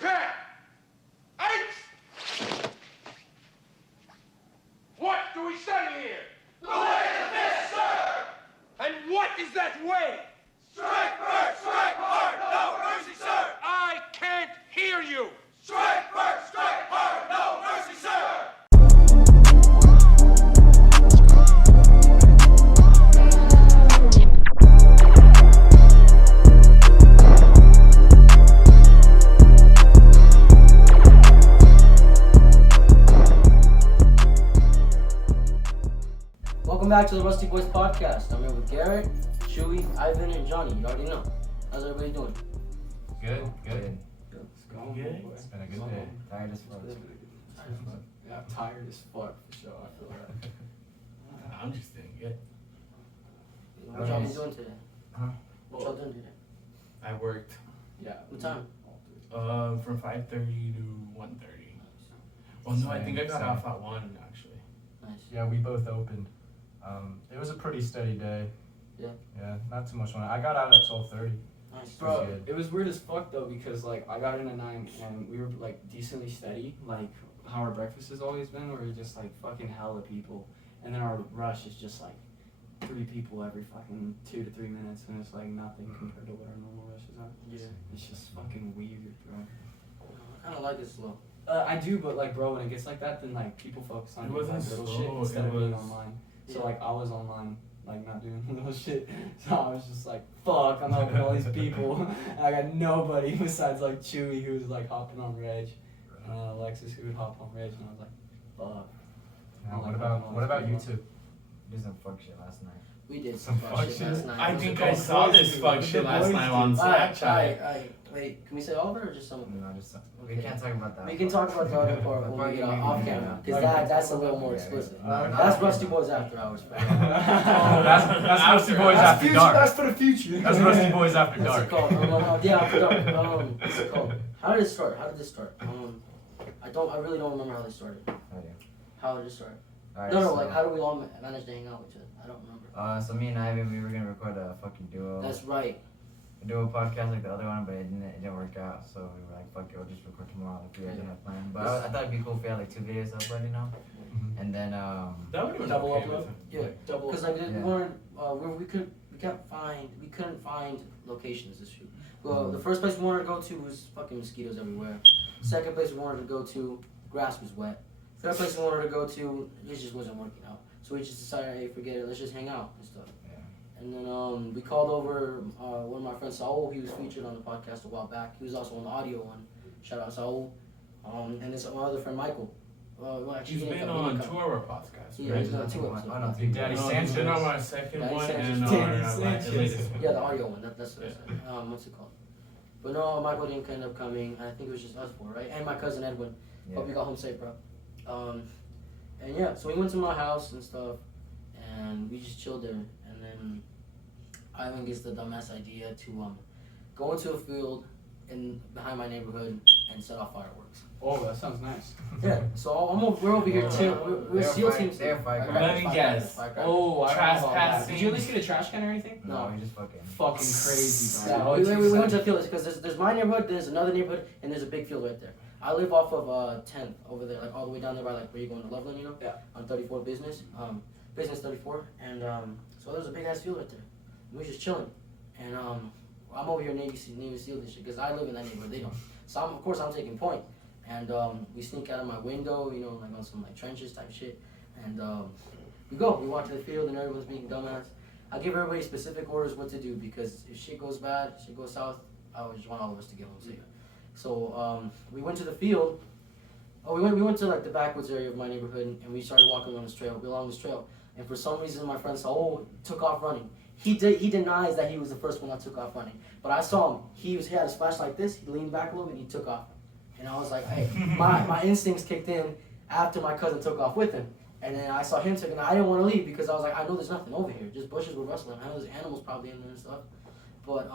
Prepare! Eight! What do we study here? The way of the fist, sir! And what is that way? Strike first, strike hard, no mercy, sir! I can't hear you! Strike first, strike hard, no mercy, sir! Welcome back to the Rusty Boys podcast. I'm here with Garrett, Chewy, Ivan, and Johnny. You already know. How's everybody doing? Good. It's going good. It's been a good day. Tired as fuck. Yeah, I'm tired as fuck for sure. I feel that. I'm just doing good. What y'all been doing today? Huh? What y'all doing today? I worked Yeah. What time? from 5:30 to 1:30. Well, no, I think I got Same. off at 1 actually. Nice. Yeah, we both opened. It was a pretty steady day. Yeah. Yeah, not too much fun. I got out at 12:30. Nice. Bro, good. it was weird as fuck though because like I got in at 9 and we were like decently steady, like how our breakfast has always been, where we're just like fucking hella people, and then our rush is just like 3 people every fucking 2 to 3 minutes, and it's like nothing compared to what our normal rushes are. Yeah. It's just fucking weird, bro. I kind of like it slow. I do, but like, bro, when it gets like that, then like people focus on It doing, wasn't like little slow, shit instead it of being was- online. So Yeah. like I was online, like not doing little shit. So I was just like, fuck, I'm helping all these people. And I got nobody besides like Chewy who was like hopping on Reg, and Alexis who would hop on Reg, and I was like, fuck. Yeah, I'm what like, about fucking what about you all two? Did some fuck shit last night. We did some fuck shit last night. I What's think it I called? saw this Boys fuck do. shit The last boys night do. on Alright, Snapchat. wait. Can we say all of it or just some of it? No, just we Okay. can't talk about that. We can talk about the other part when we get off camera, because that's a little more explicit. That's Rusty Boys After Hours. That's Rusty Boys After Dark. That's for the future. That's Rusty Boys After What's Dark. it called? Yeah, After Dark. What's it called? How did it start? I really don't remember how they started. I do. How did it start? Alright, No, so, like how do we all manage to hang out with each other? I don't remember. So me and Ivan, we were gonna record a fucking duo. That's right. A duo podcast like the other one, but it didn't work out. So we were like, fuck it, we'll just record tomorrow. Like we already had planned. But I thought it'd be cool if we had like 2 videos uploaded, And then That would have been Double okay upload? with it. Yeah, Double. because like we Yeah. weren't, we couldn't find locations to shoot. Well, the first place we wanted to go to was fucking mosquitoes everywhere. Second place we wanted to go to, grass was wet. Third place we wanted to go to, it just wasn't working out. So we just decided, hey, forget it, let's just hang out and stuff. Yeah. And then we called over one of my friends, Saul. He was featured on the podcast a while back. He was also on the audio one. Shout out Saul. And this my other friend Michael. Well, actually, He's he didn't been come, he on didn't 2 come. of our podcasts, Yeah, right? he's on 2 episodes. I don't Big Daddy No, he's Sanchez. been on our second Daddy one Sanchez. and Daddy our Sanchez. latest one. Yeah, the audio one. That's what I said. What's it called? But no, Michael didn't end up coming. I think it was just us 4, right? And my cousin Edwin. Hope you got home safe, bro. And yeah, so we went to my house and stuff, and we just chilled there. And then Ivan gets the dumbass idea to go into a field behind my neighborhood and set off fireworks. Oh, that sounds nice. Yeah, so we're over here too. We're SEAL teams. They're firecrackers. Let me guess. Oh, I don't know about that. Trespassing. Did you at least get a trash can or anything? No, we just fucking. Fucking crazy, Yeah, bro. we went to a field because there's my neighborhood, there's another neighborhood, and there's a big field right there. I live off of 10th over there, like all the way down there by like where you're going to Loveland, you know? Yeah. On 34 Business, Business 34, and so there's a big ass field right there. We were just chilling, and I'm over here Navy SEAL and shit because I live in that neighborhood, they don't. So of course I'm taking point, and we sneak out of my window, you know, like on some like trenches type shit, and we walk to the field and everyone's being dumbass. I give everybody specific orders what to do because if shit goes bad, shit goes south, I would just want all of us to get home safe. So we went to the field. We went to like the backwoods area of my neighborhood, and we started walking on this trail, along this trail. And for some reason, my friend Saul took off running. He denies that he was the first one that took off running. But I saw him. He had his flash like this. He leaned back a little bit, and he took off. And I was like, hey, my instincts kicked in after my cousin took off with him. And then I saw him take, and I didn't want to leave because I was like, I know there's nothing over here. Just bushes were rustling. I know there's animals probably in there and stuff. But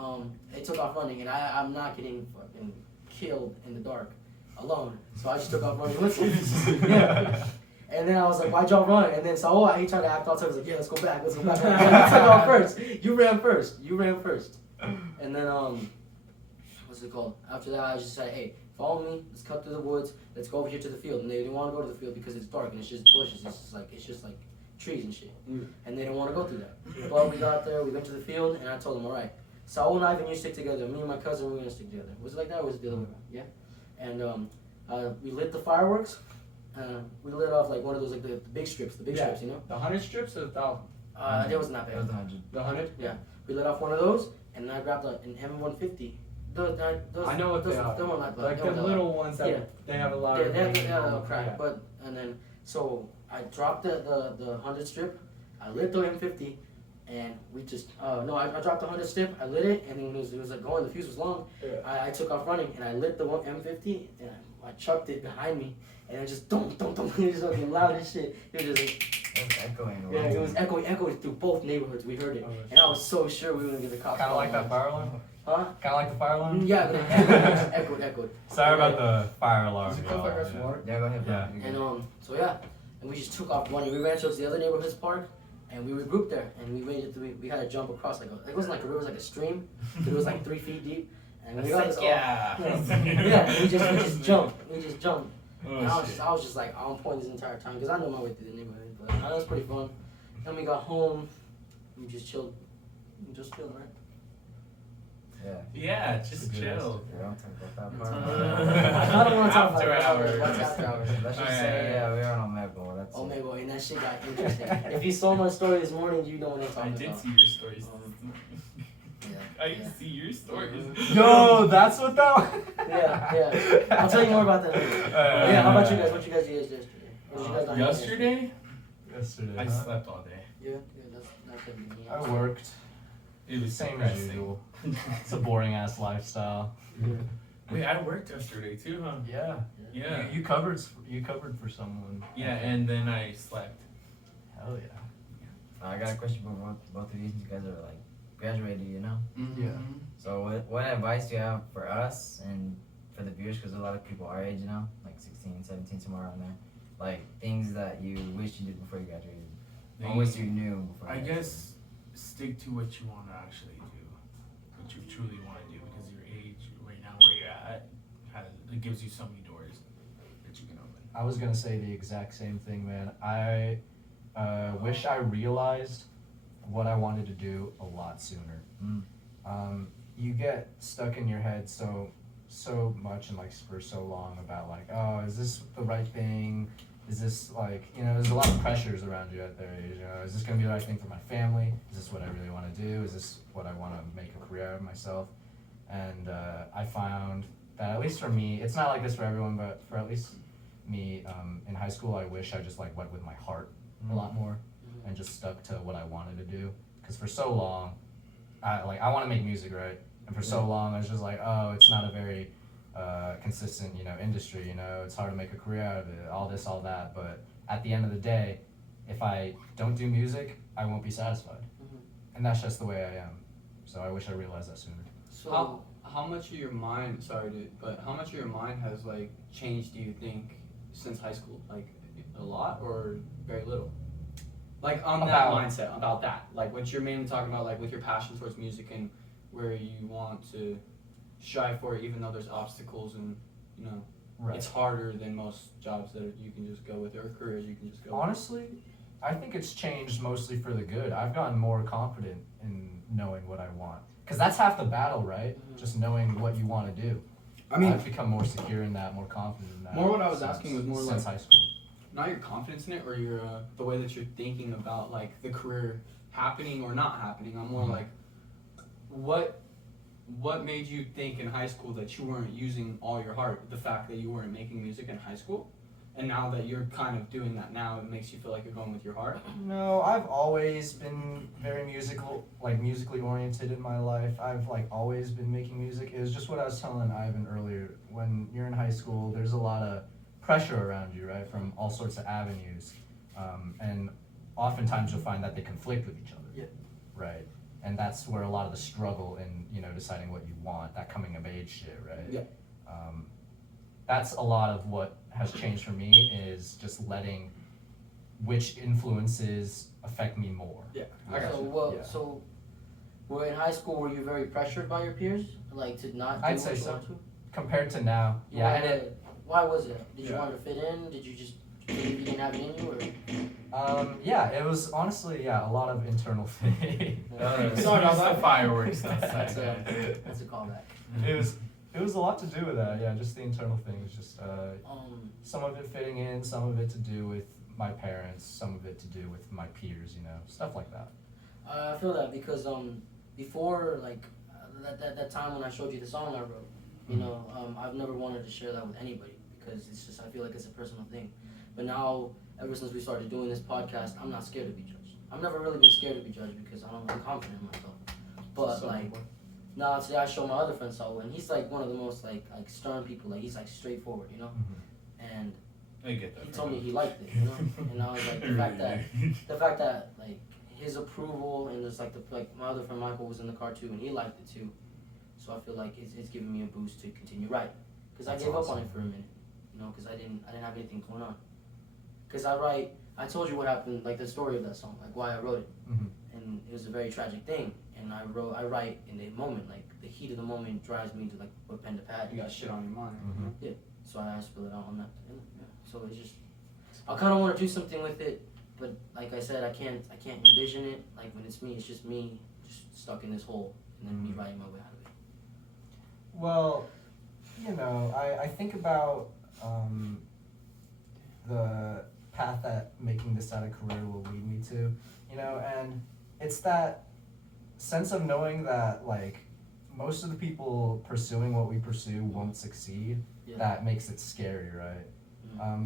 they took off running, and I'm not getting fucking killed in the dark alone. So I just took off running with him. Yeah. And then I was like, why'd y'all run? And then so he tried to act all tough. I was like, yeah, let's go back. And you took off first. You ran first. And then what's it called? After that, I just said, hey, follow me, let's cut through the woods, let's go over here to the field. And they didn't want to go to the field because it's dark and it's just bushes, it's just like trees and shit. And they didn't want to go through that. But we got there, we went to the field, and I told them, all right, Saul and Ivan, you stick together. Me and my cousin, we're gonna stick together. Was it like that, or was it the other way around? Yeah. And we lit the fireworks. We lit off like one of those like the big strips, you know. The 100 strips or the 1,000? It wasn't that It was bad. 100. The 100? Yeah. We lit off one of those, and I grabbed an M150. Those, I know what they are. Them are not Like them the are little ones that Yeah. they have a lot Yeah, of. they have banging on the them. crack. Yeah. But and then so I dropped the 100 strip. I lit the M50, and we just I dropped the 100 strip. I lit it, and it was like going. The fuse was long. Yeah. I took off running, and I lit the M50, and I chucked it behind me, and it just dum dum dum. It was just fucking loud as shit. It was just like, It was echoing. yeah, it was echoing through both neighborhoods. We heard it, and I was so sure we were gonna get the cops. Kind of like that calling fire alarm. us. Huh? Kind of like the fire alarm. Yeah, but it echoed. Sorry about the fire alarm. Is it y'all. cool if I grab some water? Yeah, go ahead. bro. Yeah. You And good. so yeah, and we just took off running. We ran towards the other neighborhood's park, and we regrouped there. And we made it. We had to jump across it wasn't like a river, it was like a stream. But it was like 3 feet deep. And we got this all, yeah, we just jumped. And I was just like on point this entire time because I know my way through the neighborhood. But that was pretty fun. Then we got home. We just chilled. Right? Yeah. Yeah, just Good chill. Yeah, don't talk about that Uh, part. I don't want to talk about After it. hours. What's after hours? Let's just Oh, say, yeah. we were on Omegle. That's Oh it. my god, and that shit got interesting. If you saw my story this morning, you know what I'm I talking did about. see your stories. Yeah. I see your stories. Yo, that's what that was. Yeah. I'll tell you more about that later. Yeah, how about you guys? What you guys did yesterday? What did you guys not do Yesterday, Yesterday. I huh? slept all day. Yeah, that's gonna be me. I worked. It was Same as depressing. usual. It's a boring ass lifestyle. Wait, I worked yesterday too, huh? Yeah. Yeah. You covered for someone. Yeah, and then I slept. Hell yeah. I got a question for both of you. You guys are like graduated, you know. Yeah. So what advice do you have for us and for the viewers? Because a lot of people our age, you know, like 16, 17, somewhere around there. Like things that you wish you did before you graduated. Or wish you knew before. I you graduated. guess stick to what you want to actually do, what you truly want to do, because your age right now where you're at, it gives you so many doors that you can open. I was gonna say the exact same thing, man. I wish I realized what I wanted to do a lot sooner. You get stuck in your head so much and like for so long about like, oh, is this the right thing? Is this like, there's a lot of pressures around you at their age. Is this gonna be the right thing for my family? Is this what I really want to do? Is this what I want to make a career of myself? And I found that at least for me, it's not like this for everyone, but for at least me, in high school, I wish I just like went with my heart a lot more and just stuck to what I wanted to do. Because for so long, I want to make music, right? And for so long, I was just like, oh, it's not a very consistent, industry. It's hard to make a career out of it. All this, all that. But at the end of the day, if I don't do music, I won't be satisfied. And that's just the way I am. So I wish I realized that sooner. So How much of your mind, how much of your mind has like changed, do you think, since high school? Like a lot or very little? Like on that About- mindset, about that. Like what you're mainly talking about, like with your passion towards music and where you want to strive for it, even though there's obstacles and, it's harder than most jobs that you can just go with or careers you can just go Honestly, I think it's changed mostly for the good. I've gotten more confident in knowing what I want. Because that's half the battle, right? Just knowing what you want to do. I mean, I've become more secure in that, more confident in that. More what I was since- asking was more since like- high school. not your confidence in it or your the way that you're thinking about like the career happening or not happening. I'm more like, what made you think in high school that you weren't using all your heart? The fact that you weren't making music in high school, and now that you're kind of doing that now, it makes you feel like you're going with your heart. No, I've always been very musically oriented in my life. I've always been making music. It was just what I was telling Ivan earlier. When you're in high school, there's a lot of pressure around you, right, from all sorts of avenues, and oftentimes you'll find that they conflict with each other. Yeah. Right. And that's where a lot of the struggle in deciding what you want, that coming of age shit, right? Yeah. That's a lot of what has changed for me is just letting which influences affect me more. Yeah, I got So you. well, Yeah. so were in high school, were you very pressured by your peers, like to not do I'd what say you so. want to? compared to now, yeah, and it. Why was it? Did you Yeah. want to fit in? Did you just believe you didn't have it in you, or? Yeah, it was honestly, yeah, a lot of internal thing. Sorry about that. Fireworks. That's a callback. It was a lot to do with that, yeah, just the internal things, just some of it fitting in, some of it to do with my parents, some of it to do with my peers, stuff like that. I feel that because before like that time when I showed you the song I wrote, I've never wanted to share that with anybody because it's just I feel like it's a personal thing. But now, ever since we started doing this podcast, I'm not scared to be judged. I've never really been scared to be judged because I'm confident in myself. But like now today I show my other friend Saul and he's like one of the most like stern people. Like he's like straightforward, and I get that. he told me he liked it, and I was like the fact that like his approval and there's like my other friend Michael was in the car too and he liked it too, so I feel like it's giving me a boost to continue writing because I gave up on it for a minute, because I didn't have anything going on, because I told you what happened, like the story of that song, like why I wrote it, and it was a very tragic thing, and I write in the moment, like the heat of the moment drives me to like put pen to pad. You got shit on your mind. Yeah, so I spill it out on that. Yeah. So it's just, I kind of want to do something with it, but like I said, I can't envision it. Like when it's me, it's just me, just stuck in this hole, and then me writing my way out of it. Well, I think about the path that making this out a career will lead me to, and it's that sense of knowing that like most of the people pursuing what we pursue won't succeed. Yeah. That makes it scary, right?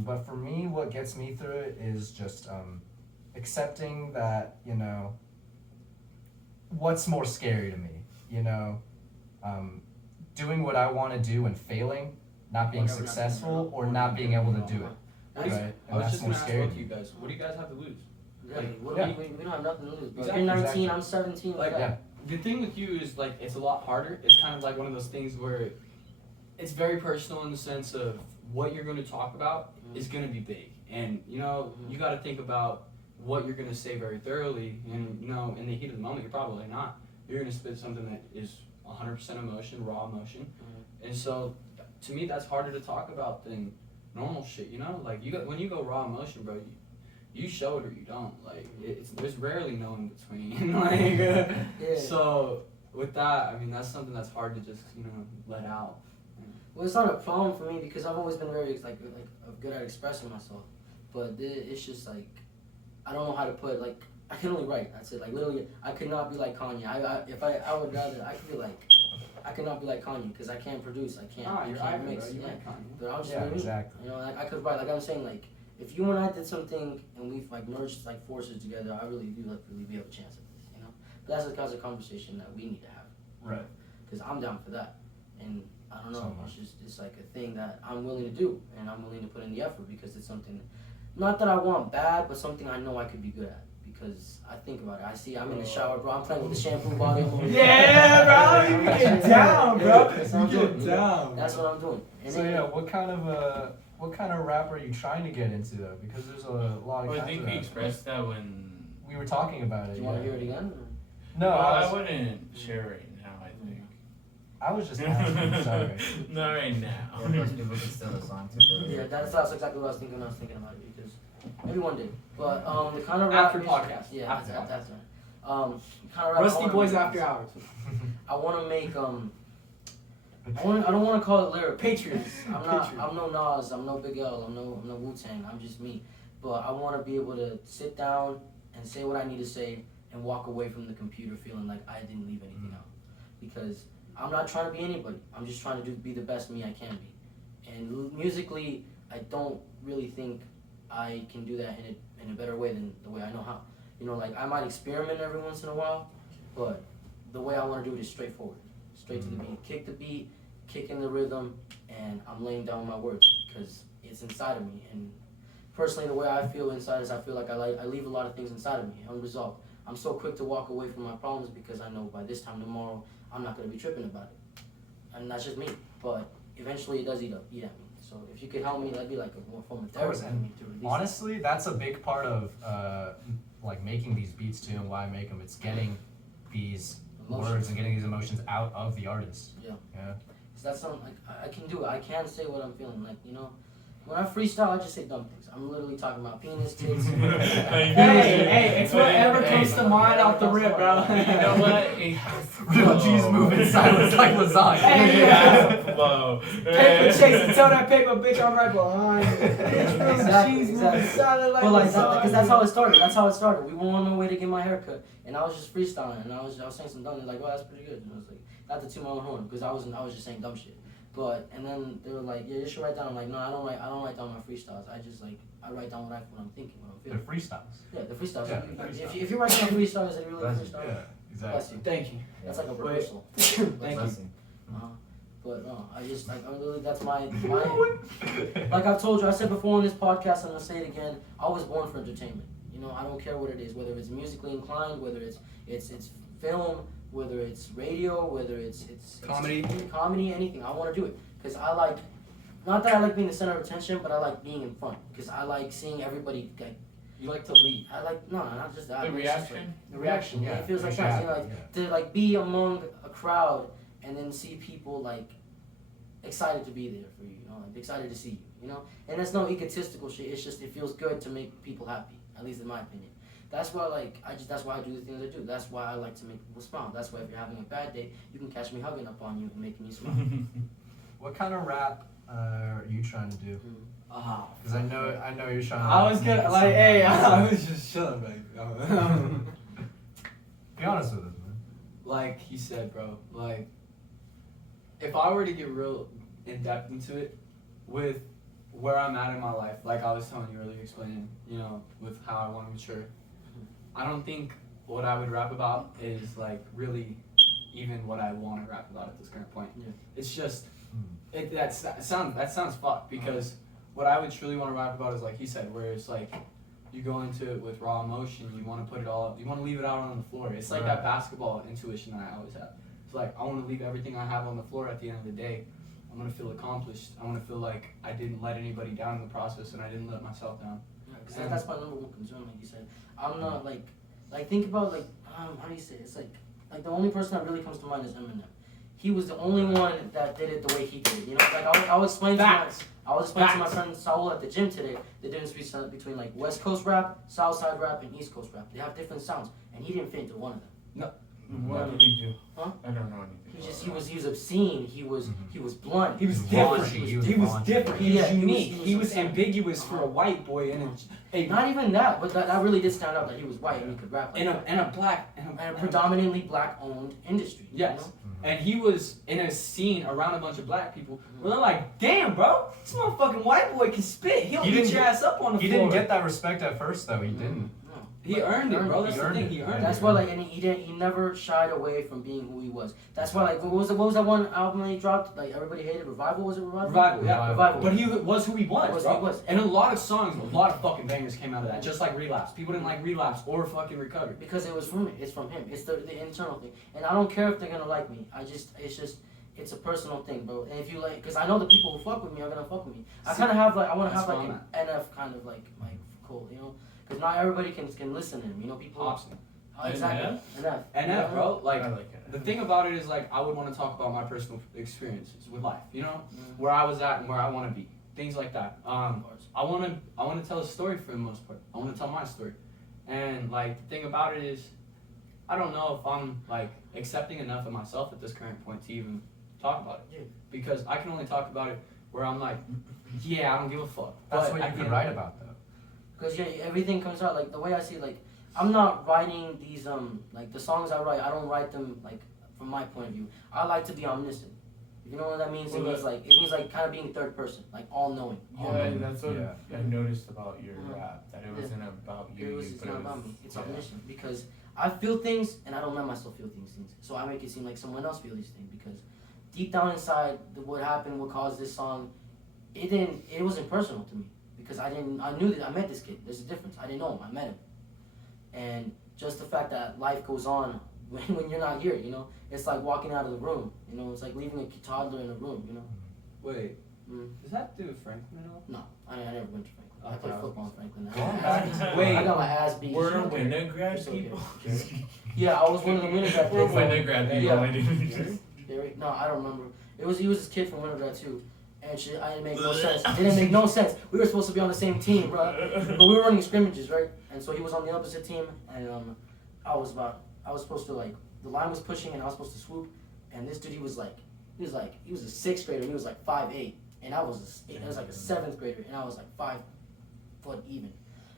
But for me, what gets me through it is just accepting that, what's more scary to me, doing what I want to do and failing, not being Whatever, successful, or not being able to do it, What do you- right? I And was that's just more gonna ask scary both to of you me. guys. What do you guys have to lose? Like, Like, we don't have nothing to lose. Bro. Exactly. You're 19, Exactly. I'm 17. Like, Like, Yeah. The thing with you is like it's a lot harder. It's kind of like one of those things where it's very personal in the sense of what you're going to talk about is going to be big, and you got to think about what you're going to say very thoroughly. And in the heat of the moment, you're probably not. You're going to spit something that is 100% emotion, raw emotion, and so to me that's harder to talk about than normal shit. Like when you go raw emotion, bro. You show it or you don't. Like there's rarely no in between. yeah. So with that, I mean that's something that's hard to just let out. Well, it's not a problem for me because I've always been very like good at expressing myself, but it's just like I don't know how to put like I can only write. That's it. Like literally, I could not be like Kanye. I would rather I could be like I could not be like Kanye because I can't produce. I can't. I You're can't Ivan, mix. bro. You Yeah. like Kanye. But I'm just Yeah, me. exactly. Like I could write. Like I'm saying, like if you and I did something and we've like merged like forces together, I really do like really be have a chance at this. But that's the kind of conversation that we need to have. Right. Because I'm down for that, and I don't know. So much. It's like a thing that I'm willing to do, and I'm willing to put in the effort because it's something, not that I want bad, but something I know I could be good at. Because I think about it. I'm in the shower, bro. I'm playing with the shampoo bottle. I'm over here. Yeah, bro. I'm You like, get down, bro. That's what I'm You doing. get down. That's what I'm doing. And So then- yeah, what kind of rap are you trying to get into though? Because there's a lot of Well, I kinds think of we rap. expressed that when. We were talking about it. Do you want yeah. to hear it again? No, Well, I I was, wouldn't share right now. I think. I was just asking. Sorry. Not right Yeah, now. most people can steal the song too. Yeah, that's exactly what I was thinking. About it because maybe one day. But the kind of rap After music- podcast. Yeah, After after. Kind of rap. Rusty Boys After Hours. I want to make I don't want to call it lyric. Patriots. I'm no Nas. I'm no Big L. I'm no Wu-Tang. I'm just me. But I want to be able to sit down and say what I need to say and walk away from the computer feeling like I didn't leave anything out. Because I'm not trying to be anybody. I'm just trying to be the best me I can be. And musically, I don't really think I can do that in a better way than the way I know how. Like I might experiment every once in a while, but the way I want to do it is straightforward. Straight to the beat. Kick the beat, kick in the rhythm, and I'm laying down my words because it's inside of me. And personally, the way I feel inside is I feel like I leave a lot of things inside of me unresolved. I'm so quick to walk away from my problems because I know by this time tomorrow I'm not going to be tripping about it. And that's just me. But eventually it does eat at me. So if you could help me, that'd be like a more form of therapy for me to release. Honestly, that's a big part of like making these beats too, and why I make them. It's getting these Emotions. words and getting these emotions out of the artist. Yeah. Yeah. 'Cause that's something like I can do it. I can say what I'm feeling. Like, you know, when I freestyle, I just say dumb things. I'm literally talking about penis, tits. Hey, it's whatever comes to mind out the rip, bro. You know what? Real G's move in silence like lasagna. Hey, yeah. Whoa. Paper chase, tell that paper bitch I'm right behind you. Exactly, exactly. Solid like But like, lasagna. because that's how it started. That's how it started. We were on our way to get my haircut, and I was just freestyling, and I was saying some dumb. They're like, "Oh, that's pretty good." And I was like, not to toot my own horn, because I was just saying dumb shit. But and then they were like, "Yeah, you should write down." I'm like, "No, I don't write down my freestyles. I just like I write down what I'm thinking, what I'm They're feeling." freestops. Yeah, the freestyles. Yeah, If you write down freestyles, is it really a That's, freestyle? yeah, Bless exactly. you. Thank you. That's like a Wait. rehearsal. Thank you. But no, I just like I literally that's my like I've told you, I said before on this podcast, I'm gonna say it again. I was born for entertainment. You know, I don't care what it is, whether it's musically inclined, whether it's film, whether it's radio, whether it's comedy, anything. I want to do it because I like. Not that I like being the center of attention, but I like being in front because I like seeing everybody like. You like to lead. I like not just that. The It's just, reaction? like, the reaction, yeah. It feels like exactly, that. You know, like to like be among a crowd and then see people like excited to be there for you. You know, like excited to see you. You know, and that's no egotistical shit. It's just it feels good to make people happy. At least in my opinion. That's why like that's why I do the things I do. That's why I like to make people smile. That's why if you're having a bad day, you can catch me hugging up on you and making you smile. What kind of rap are you trying to do? Because I know you're trying to. I was gonna like, hey, I was just chilling, baby. Be honest with us, man. Like he said, bro. Like, if I were to get real in depth into it, with where I'm at in my life, like I was telling you earlier, explaining, you know, with how I want to mature, I don't think what I would rap about is like really even what I want to rap about at this current point. Yeah. It's just that sounds fucked because what I would truly want to rap about is like he said, where it's like you go into it with raw emotion, you want to put it all, you want to leave it out on the floor. It's like that basketball intuition that I always have. It's like I want to leave everything I have on the floor at the end of the day. I'm gonna feel accomplished. I want to feel like I didn't let anybody down in the process, and I didn't let myself down. Yeah, 'cause that's my number one concern, like you said. I'm not like think about like how do you say it? It's like the only person that really comes to mind is Eminem. He was the only one that did it the way he did it. You know, like I was explaining to my friend Saul at the gym today the difference between like West Coast rap, South Side rap, and East Coast rap. They have different sounds, and he didn't fit into one of them. What did he do? Huh? I don't know anything. He was obscene. He was blunt. He was raunchy, different. He was He was different. He was Yeah, unique. he He was was ambiguous for a white boy and Not even that, but that really did stand out that he was white and he could rap like that. a black And a predominantly black-owned industry. Yes. You know? And he was in a scene around a bunch of black people where they're like, damn, bro, this motherfucking white boy can spit. He'll He beat didn't your get- ass up on the He floor. didn't get that respect at first, though. He didn't. No. He earned it, bro. That's He the earned thing. it. He earned That's it. why, like, and he never shied away from being who he was. That's why, like, what was that one album that he dropped? Like, everybody hated Revival. Was it Revival? Revival, yeah. Revival. But he was who he was, Was bro. who he was. And a lot of songs, a lot of fucking bangers came out of that. Just like Relapse. People didn't like Relapse or fucking Recovery. Because it was from it's from him. It's the internal thing. And I don't care if they're gonna like me. It's a personal thing, bro. And if you like, because I know the people who fuck with me are gonna fuck with me. I kind of have like I want to have That's like an NF kind of like cool, you know, because not everybody can listen to him. You know, people. Hobson. Exactly. NF. NF, bro. Like, I like it. the thing about it is, like, I would want to talk about my personal experiences with life, you know? Where I was at and where I want to be. Things like that. I want to tell a story for the most part. I want to tell my story. And, like, the thing about it is, I don't know if I'm, like, accepting enough of myself at this current point to even talk about it. Yeah. Because I can only talk about it where I'm like, yeah, I don't give a fuck. That's But what at you the can end- write about, though. Because everything comes out like the way I see it, like I'm not writing these like the songs I write. I don't write them like from my point of view. I like to be omniscient. If you know what that means, it means like kind of being third person, like all knowing. Yeah, that's what Yeah. I noticed about your rap. That it wasn't about you. It's but not about me. It's omniscient because I feel things and I don't let myself feel these things. So I make it seem like someone else feel these things because deep down inside, what happened, what caused this song, it wasn't personal to me. Because I knew that I met this kid. There's a difference. I didn't know him. I met him. And just the fact that life goes on when you're not here, you know, it's like walking out of the room. You know, it's like leaving a toddler in a room. You know. Wait, Mm. does that do with Franklin at all? No, I never went to Franklin. I Okay, played I was football in Franklin. Going back Wait. I got my ass beat. We're It's okay. Winograd It's okay. people. Yeah, I was one of the Winograd We're kids. Winograd people. Yeah. I didn't. No, I don't remember. He was this kid from Winograd too, and shit. I didn't make no sense. It didn't make no sense. We were supposed to be on the same team, bro, but we were running scrimmages, right? And so he was on the opposite team, and I was supposed to like the line was pushing, and I was supposed to swoop, and this dude he was a 6th grader, and he was like 5'8", and I was like a 7th grader, and I was like 5 foot even.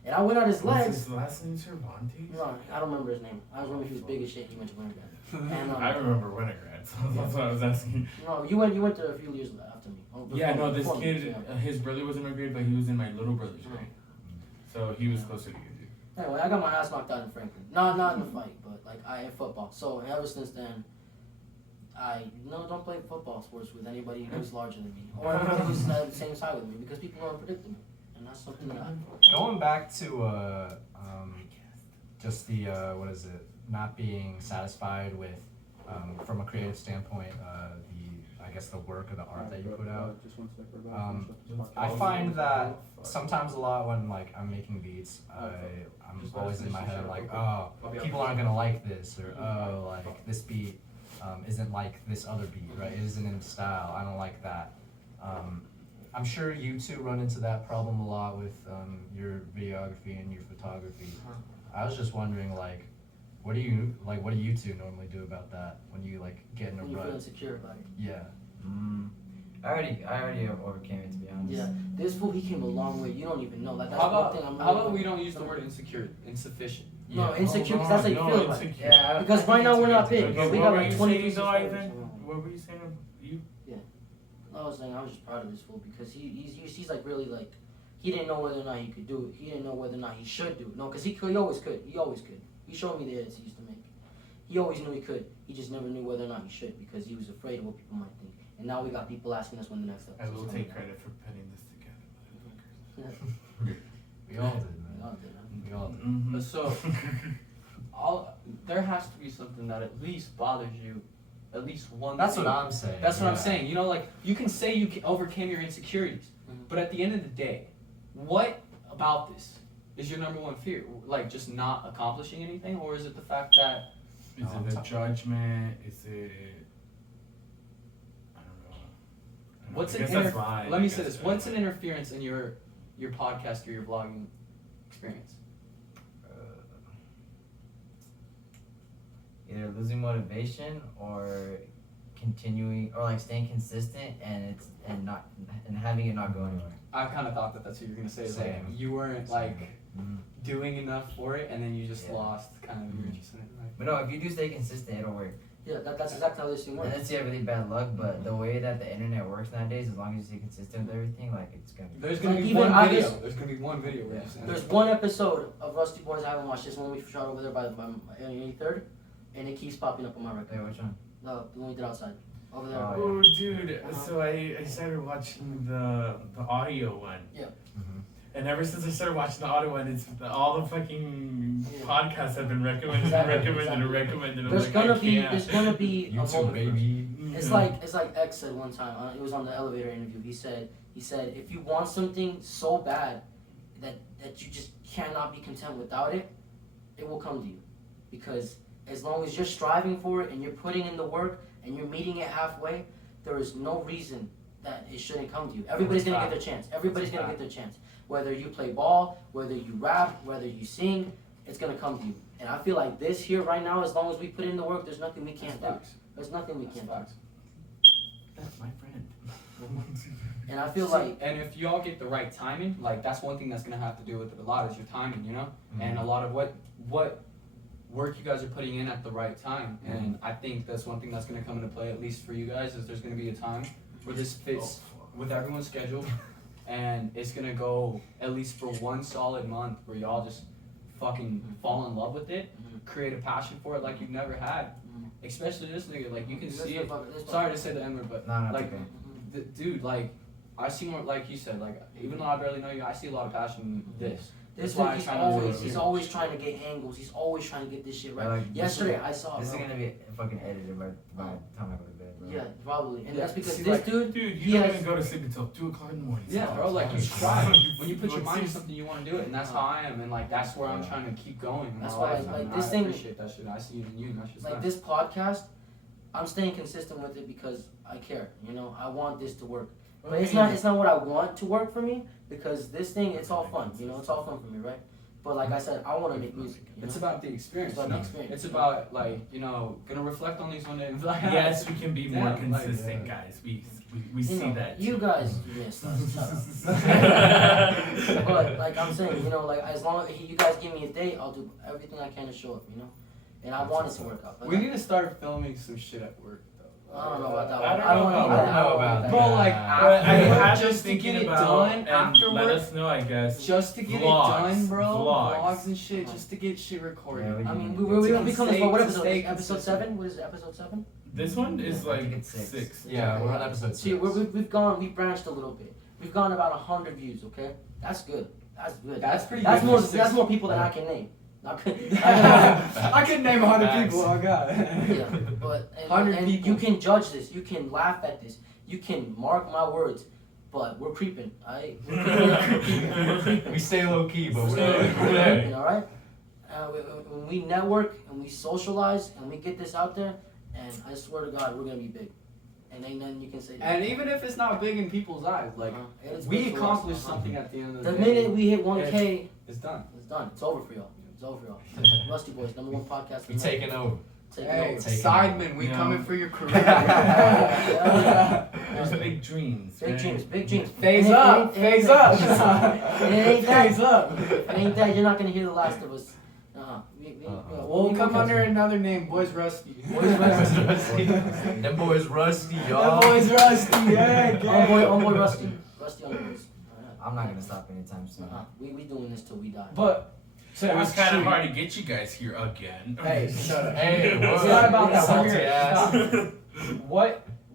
And I went on his legs. Was his last name Cervantes? No, I don't remember his name. I just remember he was big as shit. He went to Winograd. And I remember Winograd, so that's what I was asking. no, you went to a few years after me. Yeah, no, this before me, kid, yeah. his brother was in my grade, but he was in my little brother's grade. So he was closer to you, dude. Anyway, I got my ass knocked out in Franklin. Not in the fight, but like in football. So ever since then, don't play football sports with anybody who's larger than me or anybody who's at the same side with me because people are unpredictable, and that's something that. Going back to just the what is it? Not being satisfied with from a creative standpoint, I guess the work or the art that you put out. I find that sometimes a lot when like I'm making beats, I'm always in my head like, oh, people aren't gonna like this, or oh, like this beat isn't like this other beat, right? It isn't in style. I don't like that. I'm sure you two run into that problem a lot with your videography and your photography. I was just wondering, like, what do you two normally do about that when you like get in a When you feel rut? insecure about it. Yeah. I already overcame it, to be honest. Yeah, this fool he came a long way. You don't even know. Like that's How one thing I'm. about we don't use the word insecure, insufficient? No, insecure because that's how you feel about it. insecure. Yeah, Because right now we're not big, but we What got were like you 20 saying, views. though, Ivan? What were you saying? You? I was saying I was just proud of this fool because he's like really like he didn't know whether or not he could do it. He didn't know whether or not he should do it. No, because he always could. He always could. He showed me the edits he used to make. He always knew he could. He just never knew whether or not he should because he was afraid of what people might think. And now we got people asking us when the next episode. I will take credit for putting this together, motherfuckers. We all did, man. We all did, man. We all did. Mhm. So, there has to be something that at least bothers you, at least one. That's thing. what I'm saying. That's what I'm yeah. saying. You know, like you can say you overcame your insecurities, but at the end of the day, what about this is your number one fear? Like just not accomplishing anything, or is it the fact that Is it the judgment? Is it? I don't know. what's I an guess that's mine, let I me say guess. this: what's an interference in your podcast or your vlogging experience? Either losing motivation or continuing or like staying consistent and having it not go anywhere. I kind of thought that's what you were gonna say. Is like Same. you weren't like doing enough for it, and then you just Yeah. lost kind of your interest in it. Right? But no, if you do stay consistent, it'll work. Yeah, that's exactly how this thing works. Unless you have really bad luck, but the way that the internet works nowadays, as long as you stay consistent with everything, like it's gonna be. There's gonna Like, be even one I video. just- There's gonna be one video where you just There's one episode of Rusty Boys I haven't watched. This one we shot over there by 83rd, and it keeps popping up on my record. Wait, which one? The one we did outside. Over there. Oh, Oh, dude. So I started watching the audio one. Yeah. And ever since I started watching the audio one, it's all the fucking podcasts have been recommended, Exactly, recommended. I'm There's like, gonna I be can't. there's gonna be a YouTube, moment. baby. It's like X said one time. It was on the elevator interview. He said if you want something so bad that you just cannot be content without it, it will come to you, because as long as you're striving for it and you're putting in the work and you're meeting it halfway, there is no reason that it shouldn't come to you. Everybody's gonna get their chance. Everybody's gonna get their chance. Whether you play ball, whether you rap, whether you sing, it's gonna come to you. And I feel like this here right now, as long as we put in the work, there's nothing we can't do. There's nothing we can't do. That's my friend. And I feel See, like and if y'all get the right timing, like that's one thing that's gonna have to do with it a lot is your timing, you know, and a lot of what work you guys are putting in at the right time. And I think that's one thing that's gonna come into play, at least for you guys, is there's gonna be a time where this fits with everyone's schedule, and it's gonna go at least for one solid month where y'all just fucking fall in love with it, create a passion for it like you've never had. Especially this nigga, like you can see it. Sorry to say the N word, but No, like, okay. dude, like I see more, like you said, like even though I barely know you, I see a lot of passion in this. this That's why dude, I he's try not to always do he's it. always trying to get angles. He's always trying to get this shit right. Like, Yesterday I saw This is bro. gonna be fucking edited by the time I go to bed, bro. Yeah, probably. And Yeah, that's because see, this like, dude, Dude, he you don't has- even go to sleep until 2 o'clock in the morning. Yeah, bro, like you sometimes. try. When you put your Like, mind to seriously. something, you want to do it, and that's how I am. And like that's where I'm trying to keep going. In That's my why, life, like, and this I thing- appreciate that shit. I see it in you, and that's just like nice. this podcast, I'm staying consistent with it because I care. You know, I want this to work. But Okay. it's not what I want to work for me because this thing, it's all fun. You know, it's all fun for me, right? But like I said, I want to make music. You It's know? about the experience. It's about you the know? experience. It's about like gonna reflect on these one day and be like, Yes, we can be more Yeah, like, consistent, guys. We You see know, that. you too. guys, yes, shut up. But like I'm saying, you know, like as long as you guys give me a date, I'll do everything I can to show up. You know, and I want it to work out. But We need to start filming some shit at work though. I don't know about that. I one. don't I don't know want about to. that. about Bro, like I after have just been to get thinking it about done and after let work. us know, I guess. Just to get Vlogs, it done, bro. vlogs. Vlogs and shit, just to get shit recorded. Yeah, we I mean, do. we come for what episode? Stay Episode consistent. 7? What is it? Episode 7? This one is I think like it's 6. 6. Yeah, we're on episode 6. See, we've branched a little bit. We've gone about 100 views. Okay, that's good. That's good. That's pretty That's good more. for six. That's more people than I can name. I could- I could name 100 Facts. people. Oh god. Yeah, but 100 and people. you can judge this. You can laugh at this. You can mark my words. But we're creeping. Alright, we're creeping. We stay low key, but we're We're there. creeping, all right. When we network and we socialize and we get this out there, and I swear to God, we're gonna be big. And ain't nothing you can say. To And that. even if it's not big in people's eyes, like And it's we big for us. accomplished something at the end of the The day. minute we hit 1K, It's done. it's done. It's over for y'all. It's over for y'all. Rusty Boys, #1 podcast. We taking over. Taking Hey, over. Taking Sidemen, we Yeah. coming for your career. There's big dreams. Big right? dreams, big dreams. Phase And it- up, it ain't- phase it up. ain't that. Phase up. If it ain't that, you're not gonna hear the last of us. We'll come under another name, Boys Rusty. Boys Rusty. Them boys rusty, That y'all. Boys Rusty, yeah, Homeboy Rusty. Rusty on the boys. I'm not gonna stop anytime soon. We doing this till we die. But It was kind of actually- hard to get you guys here again. Hey, shut up. Hey, It's whoa. not about that. Salty We're here. ass. Stop.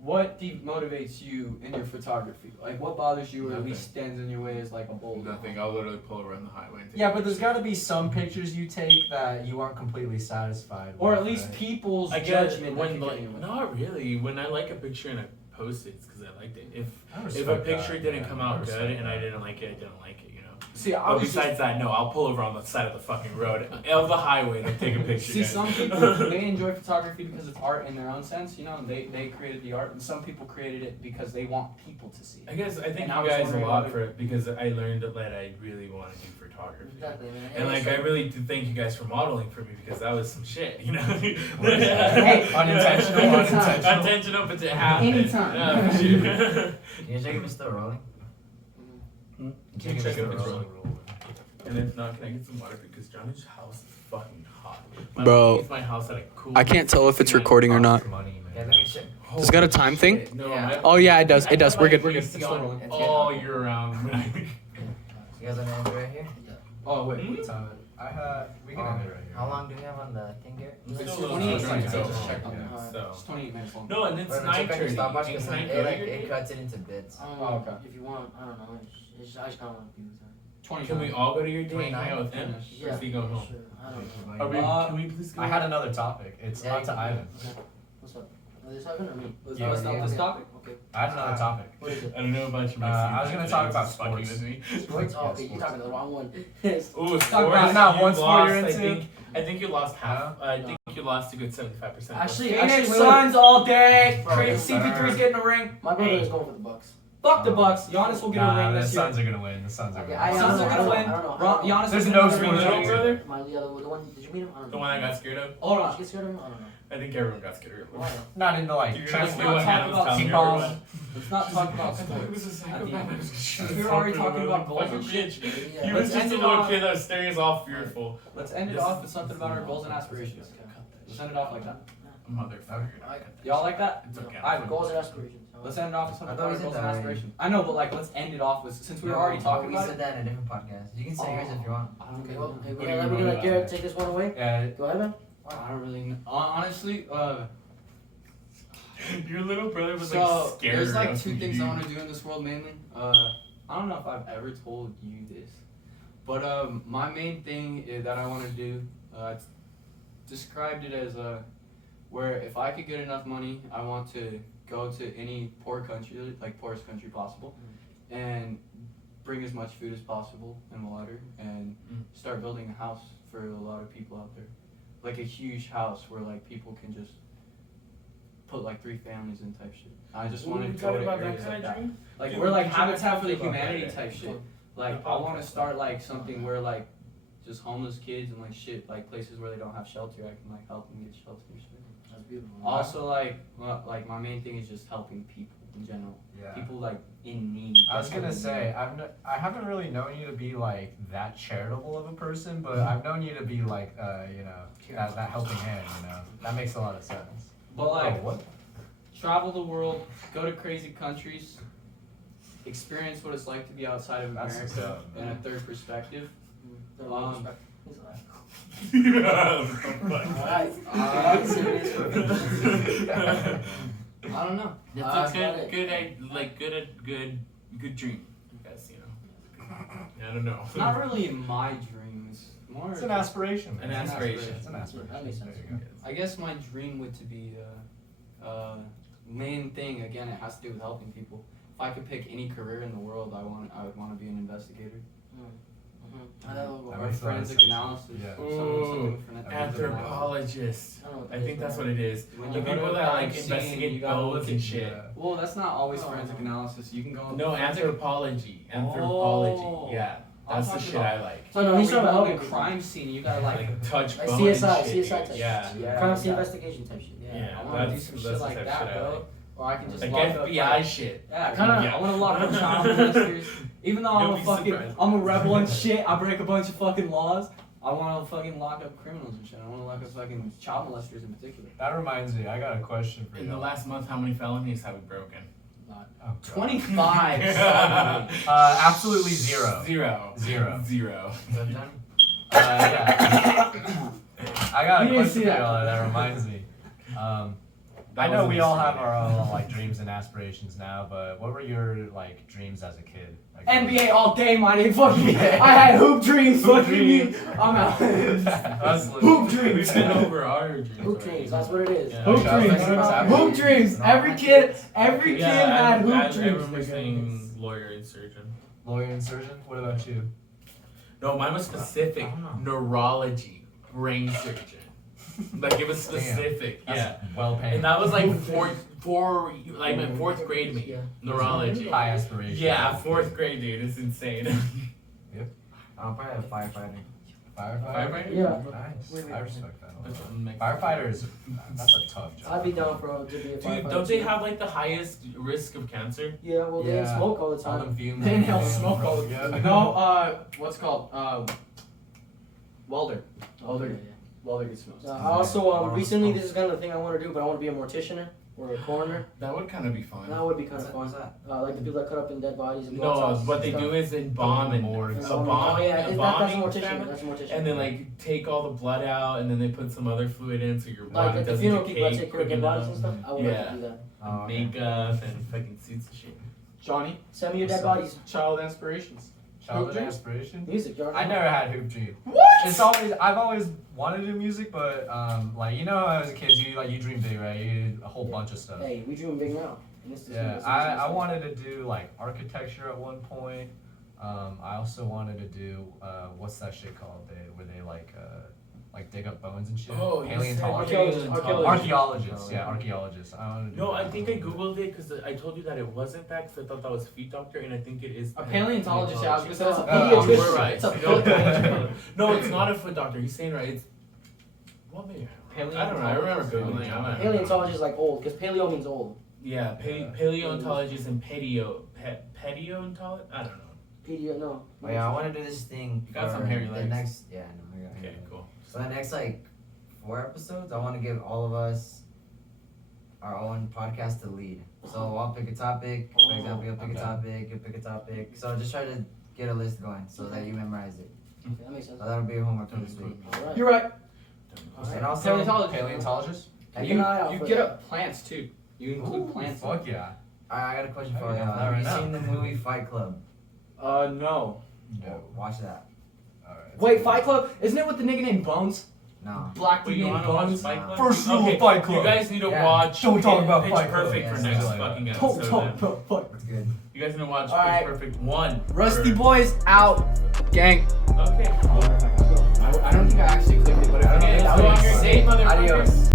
What demotivates you in your photography? Like, what bothers you, or at Nothing. least stands in your way as like a boulder? Nothing. I'll literally pull around the highway. And take Yeah, a but there's picture. got to be some pictures you take that you aren't completely satisfied with. Or at least right? people's I guess judgment. when that you're like getting with. not really. When I like a picture and I post it, it's because I liked it. I If a respect picture that, didn't yeah, come I out respect good and I that. didn't like it, I didn't like it. You know. See, I But was besides that, no, I'll pull over on the side of the fucking road of the highway to take a picture. See, guys. some people they enjoy photography because it's art in their own sense. You know, they created the art, and some people created it because they want people to see it. I guess I think And you I was guys a wondering lot about for it because I learned that I really want to do photography. Exactly, man. And like I really do thank you guys for modeling for me because that was some shit, you know. Hey, Unintentional, anytime. unintentional. Unintentional, but it happened. Anytime. Yeah, for sure. Can you check if it's still rolling? Hmm? Check if Check it's if still it's rolling. And if not, can I get some water because Johnny's house is fucking hot. My Bro, mom keeps my house at a cool. I can't tell if it's recording or not. Money, Yeah, man. let me check. Does it got a time thing? Shit, No, Yeah. my- Oh, yeah, it does. I It does. have We're my good. We're good. AC It's still on rolling. It's all good. year round. You guys want to end it right here? Oh wait. Hmm? What time? I had. We can end it right here. How long do we have on the thing here? It's It's still 28 those minutes. I drinks, just so- checked on yeah, it. so. It's 28 minutes long. No, and it's Wait, check on your 9:30. stopwatch And because can I it, go like, to your it day? cuts it into bits. Oh, okay. If you want, I don't know. I just kind of want to be with her. 29. Can we all go to your day and 29? hang out with him? Or is he going home? Sure. I don't know. Are we, Uh, can we please go? I had another topic. It's Yeah, on to you can- Ivan. What's up? Is this Ivan or me? Let's Yeah, stop yeah, this yeah. topic. Okay. I had another topic. What is it? I don't know about you. I was gonna talk about fucking sports. with me. Sports? Oh, Yeah, okay, you're sports. talking to the wrong one. Ooh, Talk about sports, not you one sport lost, you're I into. think you lost half. I No. think you lost a good 75%. Actually, Phoenix wait, wait. Suns all day. Bro, yes, CP3's getting a ring. My brother is going for the Bucks. Fuck the Bucks. Giannis will get a ring the this year. Suns are gonna win. The Suns are Okay, gonna I win. Suns don't are know, gonna I win. don't know. Giannis There's will no get a sports ring. little league. brother? My the one. Did you meet him? I don't know. The one I got scared of? Hold Did on. you get scared of him? I don't know. I think everyone got scared of Why? it. Not in the like. You're Let's gonna not what talk Hannah was about telling me, football. everyone. Let's not talk about I thought he sports. was a At the psychopath. end. We were already talking about goals and shit. He Yeah. was Let's just end a it little off. kid that was staring us all fearful. Let's end it off with something about our goals and aspirations. Let's end it off like that. Motherfucker. Y'all like that? It's okay. Ivan. Goals and aspirations. Let's end it off with something I about thought our we said goals that and already. aspirations. I know, but like, let's end it off with, since we were already No, talking we about said it. that in a different podcast. You can say yours if you want. I don't Okay, really well, know. hey, What we're do you gonna know let Garrett about take this one away. Yeah. Go ahead, man. I don't really know. Honestly, Your little brother was so like scared. there's like of two you. things I want to do in this world mainly. I don't know if I've ever told you this, but my main thing that I want to do, it's described it as where if I could get enough money, I want to go to any poor country, like poorest country possible, and bring as much food as possible and water, and start building a house for a lot of people out there, like a huge house where like people can just put like 3 families in type shit. I just Ooh, want you to talking go to about that areas kind like of that. dream? Like Dude, we're like we should Habitat for the talk about Humanity that. type shit. Like The I want to podcast. start like something where like just homeless kids and like shit like places where they don't have shelter. I can like help them get shelter and shit. That's beautiful. Also like my main thing is just helping people in general. Yeah. People like in need. I was That's what gonna we say I haven't really known you to be like that charitable of a person, but I've known you to be like you know that helping hand. You know that makes a lot of sense. need. But like what? travel the world, go to crazy countries, experience what it's like to be outside of That's what's America up, in man. a third perspective. He's like, Alright. I don't know. It's That's a about good dream. Guys, you know. I don't know. Not really my dreams. More It's an aspiration. An man. aspiration. It's an aspiration. That makes sense. There you go. I guess my dream would to be main thing again. It has to do with helping people. If I could pick any career in the world, I would want to be an investigator I know. That or makes a lot of forensic sense. analysis. Yeah. Something with forensic analysis. Anthropologist. I don't know what I that think is, that's but- what it is. When The you go to people a that crime like scene, investigate you gotta bones look and at- shit. Yeah. Well, that's not always Oh. forensic analysis. You can go. No, forensic- anthropology. Oh. Anthropology. Yeah. I'm That's the talking shit about- I like. So no, he's When talking you about go to helping a crime scene. You gotta like. touch Like bone CSI, and shit. CSI type dude. shit. Yeah. Yeah. Crime scene investigation type shit. Yeah. Yeah. I want to do That's- some that's shit the like type of that, shit I bro. like. Or I can just Like lock up, FBI like, shit. Yeah, kind of. Yeah. I want to lock up child molesters. Even though I'm You'll a be fucking, surprised. I'm a rebel and shit. I break a bunch of fucking laws. I want to fucking lock up criminals and shit. I want to lock up fucking child molesters in particular. That reminds me, I got a question for you. In the last month, how many felonies have we broken? Oh, God. 25. Absolutely zero. Zero. Zero. Well done. Yeah. I got a You didn't question see for that. y'all that reminds me. I know we all have our own like dreams and aspirations now, but what were your like dreams as a kid? Like, NBA all day, my name. Fuck me. I had hoop dreams. Fuck me. I'm out. Us Hoop We've dreams. been over our dreams. Hoop already. dreams, that's what it is. Yeah. Hoop Okay, I was dreams. thinking about Hoop that. dreams. Every kid Yeah, had hoop everyone was dreams. saying lawyer and surgeon. Lawyer and surgeon. What about you? No, mine was specific. I don't know. Neurology, brain surgeon. Like it was specific. That's Yeah. well paid. And that was like like my fourth grade me. Yeah. Neurology. High aspiration. Yeah, fourth grade, dude. It's insane. I'll probably have firefighter. Firefighter. Yeah. Nice. I respect that. a lot. Dude, Firefighters. That's a tough job. I'd be down for to be a firefighter. don't they too. have like the highest risk of cancer? Yeah, well, they Yeah. smoke all the All time. them fumes. They inhale smoke all the Yeah. No, what's it called? Welder. Oh, yeah, Welder gets smoked. I also, recently, this is kind of the thing I want to do, but I want to be a mortician or a coroner. That would kind of be fun. That would be kind of What's fun. that? Like the people that cut up in dead bodies and No, blood what they do is embalm and Morgues. Oh, embalm, yeah, that's a embalming mortician. family, That's a mortician. and then like take all the blood out, and then they put some other fluid in so your body like the doesn't funeral people that decay take care of quick dead bodies and enough. stuff. I would like Yeah. to do that. Oh, okay. Makeup and fucking suits and shit. Johnny, Send me your dead bodies. child aspirations. Childhood dreams? aspiration. Music, Jordan. I never had hoop dream. What? I've always wanted to do music, but like you know, as a kid, you dream big, right? You did a whole bunch of stuff. Hey, we dreaming big now. And this is- Yeah, this is- I wanted to do like architecture at one point. I also wanted to do what's that shit called? Where they like dig up bones and shit. Oh, you said Paleontologists. Archaeologists. Archaeologists. Yeah, archaeologists. I wanted to do No, that. I think I googled it because I told you that it wasn't that because I thought that was feet doctor, and I think it is A paleontologist, yeah, I was gonna say that's a Oh, pediatrician. We're right. It's a No, paleontologist. no, it's not a foot doctor. He's saying right. It's what maybe I don't know. I remember googling. I don't know. Paleontologist is like old, because paleo means old. Yeah, paleontologist and pediontologist. I don't know. No. But yeah, I want to do this thing. You got for some hairy the legs. next. Yeah, I know. I got Okay, hairy legs. cool. So the next like 4 episodes, I want to give all of us our own podcast to lead. So I'll pick a topic. For example, you'll pick a topic. You'll pick a topic. So just try to get a list going so that you memorize it. Okay, that makes sense. So that'll be your homework for this week. Alright. You're right. And also, Paleontologist. Paleontologist. Keep an eye out You for get that. up plants too. You include plants. Fuck yeah. I got a question for Okay, you. not Have right you now. seen the movie Fight Club? No. No. Watch that. Alright. Wait, Fight Club? Isn't it with the nigga named Bones? No. Black Wait, dude you named wanna watch Bones? Fight Club? First rule Okay, of Fight Club. You guys need to Yeah. watch. Don't talk about Pitch Fight Club. Perfect Yeah, for next yeah. fucking Don't episode. talk then. about Fight. It's good. You guys need to watch Alright. Pitch Perfect 1. Rusty for- Boys out. Gang. Okay. I don't think I actually clicked it, but if I don't I think did, that I would was be good. safe, motherfuckers. Adios.